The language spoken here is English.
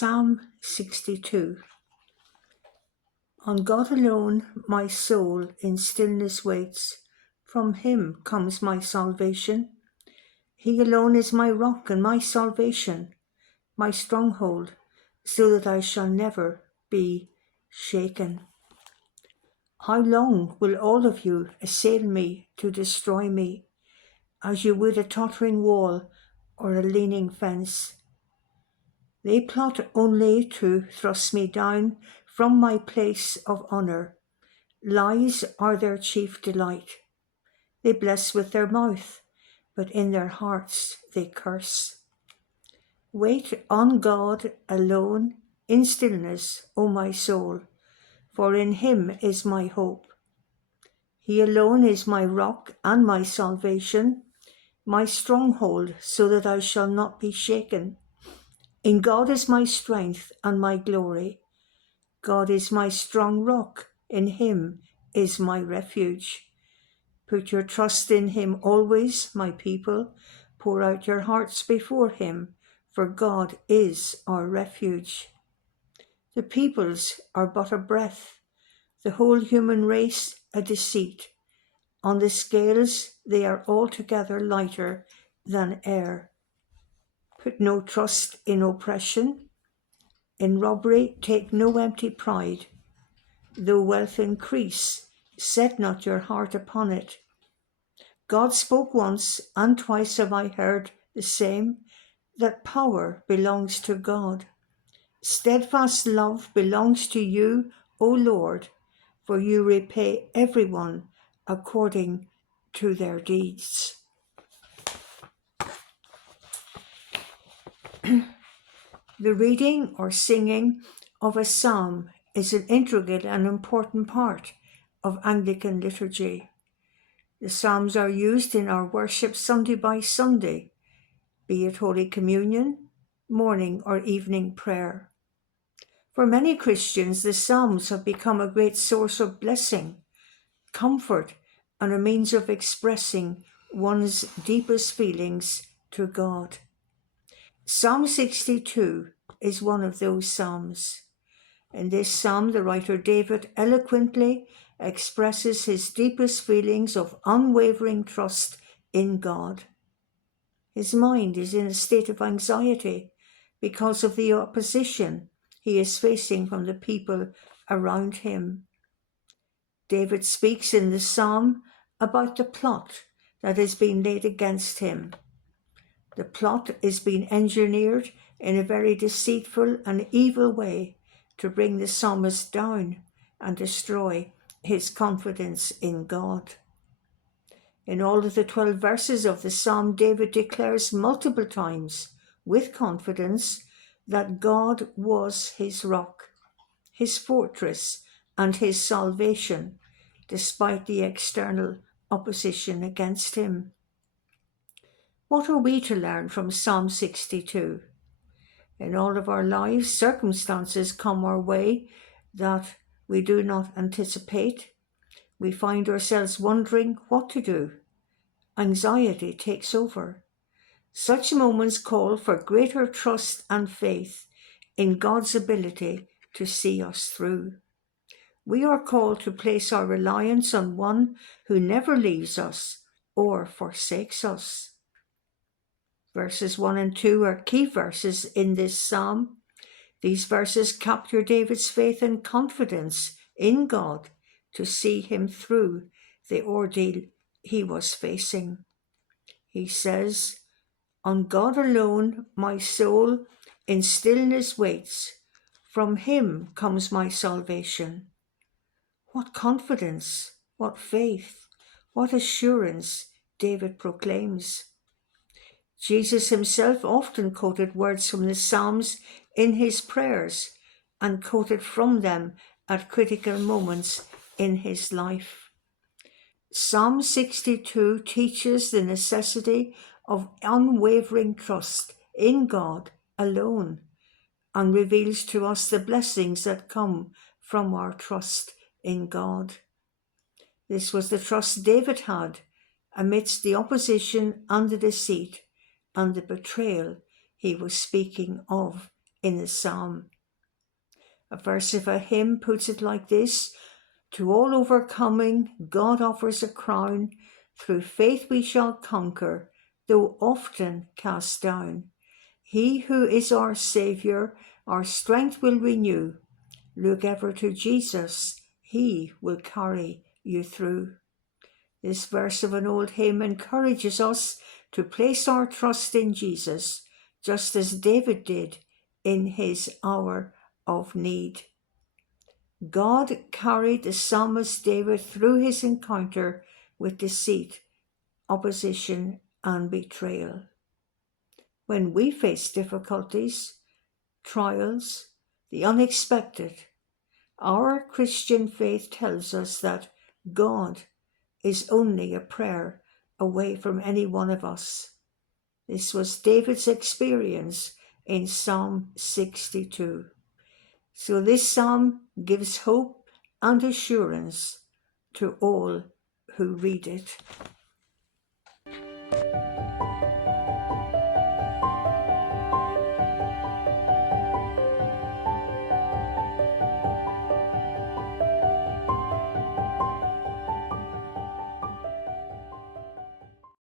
Psalm 62. On God alone my soul in stillness waits. From him comes my salvation. He alone is my rock and my salvation, my stronghold, so that I shall never be shaken. How long will all of you assail me to destroy me, as you would a tottering wall or a leaning fence? They plot only to thrust me down from my place of honour. Lies are their chief delight. They bless with their mouth, but in their hearts they curse. Wait on God alone in stillness, O my soul, for in him is my hope. He alone is my rock and my salvation, my stronghold, so that I shall not be shaken. In God is my strength and my glory. God is my strong rock, in him is my refuge. Put your trust in him always, my people. Pour out your hearts before him, for God is our refuge. The peoples are but a breath, the whole human race a deceit. On the scales they are altogether lighter than air. Put no trust in oppression. In robbery take no empty pride. Though wealth increase, set not your heart upon it. God spoke once, and twice have I heard the same, that power belongs to God. Steadfast love belongs to you, O Lord, for you repay everyone according to their deeds. The reading or singing of a psalm is an intricate and important part of Anglican liturgy. The psalms are used in our worship Sunday by Sunday, be it Holy Communion, morning or evening prayer. For many Christians, the psalms have become a great source of blessing, comfort, and a means of expressing one's deepest feelings to God. Psalm 62 is one of those psalms. In this psalm, the writer David eloquently expresses his deepest feelings of unwavering trust in God. His mind is in a state of anxiety because of the opposition he is facing from the people around him. David speaks in the psalm about the plot that has been laid against him. The plot is being engineered in a very deceitful and evil way to bring the psalmist down and destroy his confidence in God. In all of the 12 verses of the psalm, David declares multiple times with confidence that God was his rock, his fortress, and his salvation, despite the external opposition against him. What are we to learn from Psalm 62? In all of our lives, circumstances come our way that we do not anticipate. We find ourselves wondering what to do. Anxiety takes over. Such moments call for greater trust and faith in God's ability to see us through. We are called to place our reliance on one who never leaves us or forsakes us. Verses 1 and 2 are key verses in this psalm. These verses capture David's faith and confidence in God to see him through the ordeal he was facing. He says, "On God alone my soul in stillness waits. From him comes my salvation." What confidence, what faith, what assurance David proclaims. Jesus himself often quoted words from the Psalms in his prayers and quoted from them at critical moments in his life. Psalm 62 teaches the necessity of unwavering trust in God alone and reveals to us the blessings that come from our trust in God. This was the trust David had amidst the opposition and the deceit and the betrayal he was speaking of in the psalm. A verse of a hymn puts it like this: to all overcoming, God offers a crown. Through faith we shall conquer, though often cast down. He who is our Saviour, our strength will renew. Look ever to Jesus, he will carry you through. This verse of an old hymn encourages us to place our trust in Jesus, just as David did in his hour of need. God carried the psalmist David through his encounter with deceit, opposition, and betrayal. When we face difficulties, trials, the unexpected, our Christian faith tells us that God is only a prayer away from any one of us. This was David's experience in Psalm 62. So this psalm gives hope and assurance to all who read it.